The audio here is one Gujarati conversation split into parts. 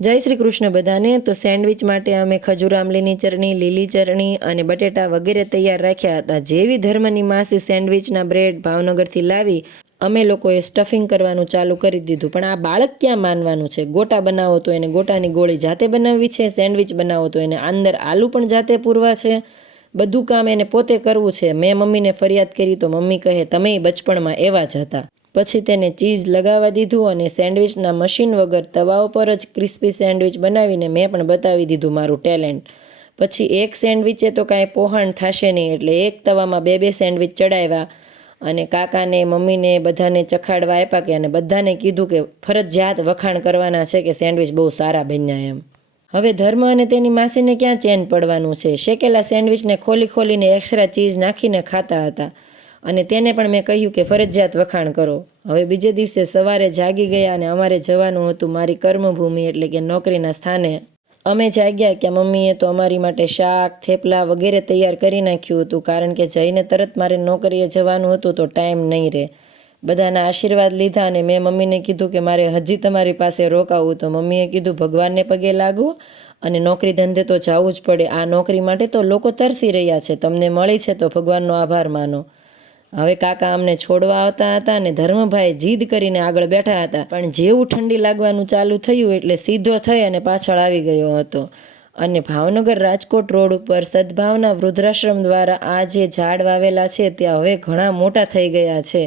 જય શ્રી કૃષ્ણ બધાને। તો સેન્ડવિચ માટે અમે ખજૂર આમલીની ચટણી, લીલી ચટણી અને બટેટા વગેરે તૈયાર રાખ્યા હતા। જેવી ધર્મની માસી સેન્ડવિચના બ્રેડ ભાવનગરથી લાવી અમે લોકોએ સ્ટફિંગ કરવાનું ચાલુ કરી દીધું। પણ આ બાળક ક્યાં માનવાનું છે। ગોટા બનાવો તો એને ગોટાની ગોળી જાતે બનાવવી છે, સેન્ડવિચ બનાવો તો એને અંદર આલુ પણ જાતે પૂરવા છે, બધું કામ એને પોતે કરવું છે। મેં મમ્મીને ફરિયાદ કરી તો મમ્મી કહે તમે બચપણમાં એવા જ હતા। પછી તેને ચીઝ લગાવવા દીધું અને સેન્ડવિચના મશીન વગર તવા પર જ ક્રિસ્પી સેન્ડવિચ બનાવીને મેં પણ બતાવી દીધું મારું ટેલેન્ટ। પછી એક સેન્ડવિચે તો કાંઈ પોહાણ થશે નહીં એટલે એક તવામાં બે સેન્ડવિચ ચડાવ્યા અને કાકાને, મમ્મીને બધાને ચખાડવા આપ્યા કે અને બધાને કીધું કે ફરજિયાત વખાણ કરવાના છે કે સેન્ડવિચ બહુ સારા બન્યા એમ। હવે ધર્મ અને તેની માસીને ક્યાં ચેન પડવાનું છે। શેકેલા સેન્ડવિચને ખોલીને એક્સ્ટ્રા ચીઝ નાખીને ખાતા હતા અને તેને પણ મેં કહ્યું કે ફરજિયાત વખાણ કરો। હવે બીજે દિવસે સવારે જાગી ગયા અને અમારે જવાનું હતું મારી કર્મભૂમિ એટલે કે નોકરીના સ્થાને। અમે જાગ્યા કે મમ્મીએ તો અમારી માટે શાક, થેપલા વગેરે તૈયાર કરી નાખ્યું હતું કારણ કે જઈને તરત મારે નોકરીએ જવાનું હતું તો ટાઈમ નહીં રહે। બધાના આશીર્વાદ લીધા અને મેં મમ્મીને કીધું કે મારે હજી તમારી પાસે રોકાવું તો મમ્મીએ કીધું ભગવાનને પગે લાગો અને નોકરી ધંધે તો જવું જ પડે। આ નોકરી માટે તો લોકો તરસી રહ્યા છે, તમને મળી છે તો ભગવાનનો આભાર માનો। હવે કાકા અમને છોડવા આવતા હતા અને ધર્મભાઈ જીદ કરીને આગળ બેઠા હતા પણ જેવું ઠંડી લાગવાનું ચાલુ થયું એટલે સીધો થઈ અને પાછળ આવી ગયો હતો અને ભાવનગર રાજકોટ રોડ ઉપર સદભાવના વૃદ્ધાશ્રમ દ્વારા આ જે ઝાડ વાવેલા છે ત્યાં હવે ઘણા મોટા થઈ ગયા છે।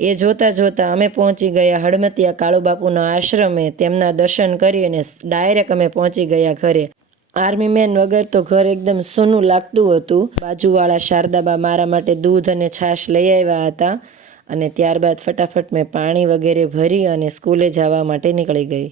એ જોતા અમે પહોંચી ગયા હળમતિયા કાળુબાપુના આશ્રમે। તેમના દર્શન કરી અને ડાયરેક્ટ અમે પહોંચી ગયા ઘરે। આર્મી મેન વગર તો ઘર એકદમ સૂનું લાગતું હતું। બાજુવાળા શારદાબા મારા માટે દૂધ અને છાશ લઈ આવ્યા હતા અને ત્યારબાદ ફટાફટ મેં પાણી વગેરે ભરી અને સ્કૂલે જવા માટે નીકળી ગઈ।